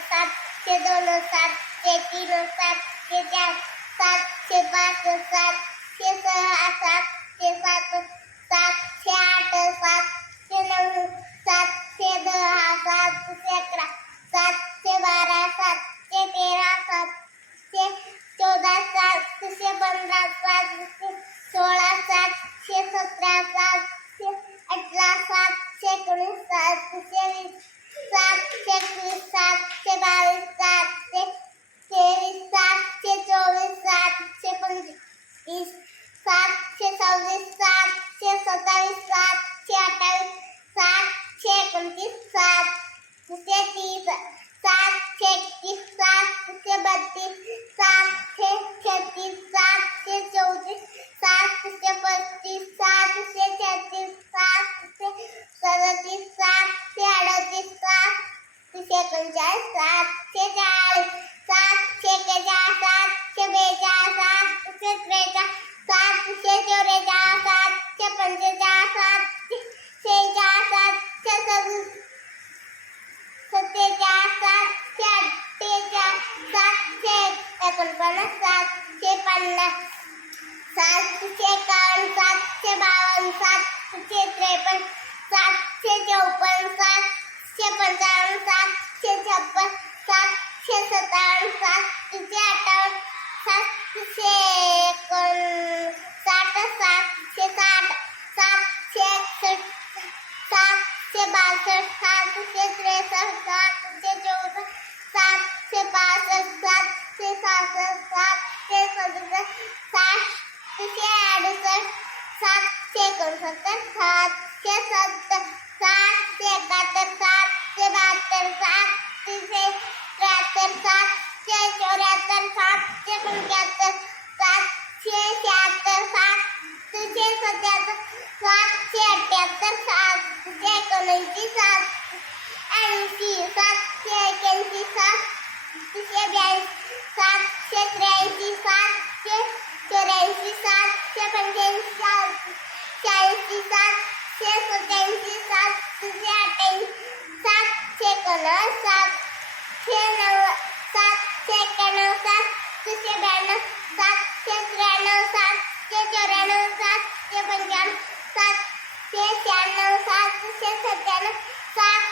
सातशे दोन सातशे तीन सातशे चार सातशे पाच सातशे सहा सातशे सात सातशे आठ सातशे नऊ सातशे दहा सातशे अकरा सातशे बारा सातशे तेरा सातशे चौदा सातशे पंधरा सातशे सोळा सातशे सतरा सातशे अठरा सातशे एकोणीस सातशे वीस सातशे सातशे सव्वीस सातशे सत्तावीस सातशे अठ्ठावीस सातशे एकोणतीस सातशे तीस सात छः सातशे एकतीस सातशे बत्तीस सातशे छत्तीस सातशे चौतीस सातशे पस्तीस सातशे छत्तीस सातशे सदतीस सातशे अडतीस सातशे एकोणचाळीस सातशे चाळीस सातशे एक्केचाळीस सातशे बेचाळीस सातशे त्रेचाळीस सातशे चौवेचाळीस सातशे पंचेचाळीस सातशे शेहेचाळीस सातशे सदु सत्तेचाळीस सातशे अठ्ठेचाळीस सातशे एकोणपन्नास सातशे पन्नास सातशे एकावन्न सातशे बावन्न सातशे त्रेपन्न सातशे चौपन्न सातशे पंचावन्न सातशे छप्पन सातशे सत्तावन्न सातशे अठ्ठावन्न सातशे एकोण साठ सातशे साठ सातशे एकसष्ट सातशे बासष्ट सातशे त्रेसष्ट सातशे चौसष्ट सातशे पासष्ट सातशे सहासष्ट सातशे सदुसष्ट सातशे अडुसष्ट सातशे एकोणसत्तर सातशे सत्तर सातशे एकाहत्तर सातशे बहात्तर सातशे त्र्याहत्तर सातशे चौऱ्याहत्तर सातशे पंच्याहत्तर सातशे शहात्तर एकोणऐंशी सातशे ऐंशी सातशे एक्याऐंशी सातशे ब्याऐंशी सातशे त्र्याऐंशी सातशे चौऱ्याऐंशी सातशे पंच्याऐंशी सातशे शहाऐंशी सातशे सत्याऐंशी सातशे अठ्ठ्याऐंशी सातशे एकोणनव्वद सातशे नव्वद सातशे एक्क्याण्णव सातशे ब्याण्णव सातशे त्र्याण्णव सातशे चौऱ्याण्णव सातशे पंच्याण्णव सातशे Ses yanlarını sağlıklı ses edelim. Sağ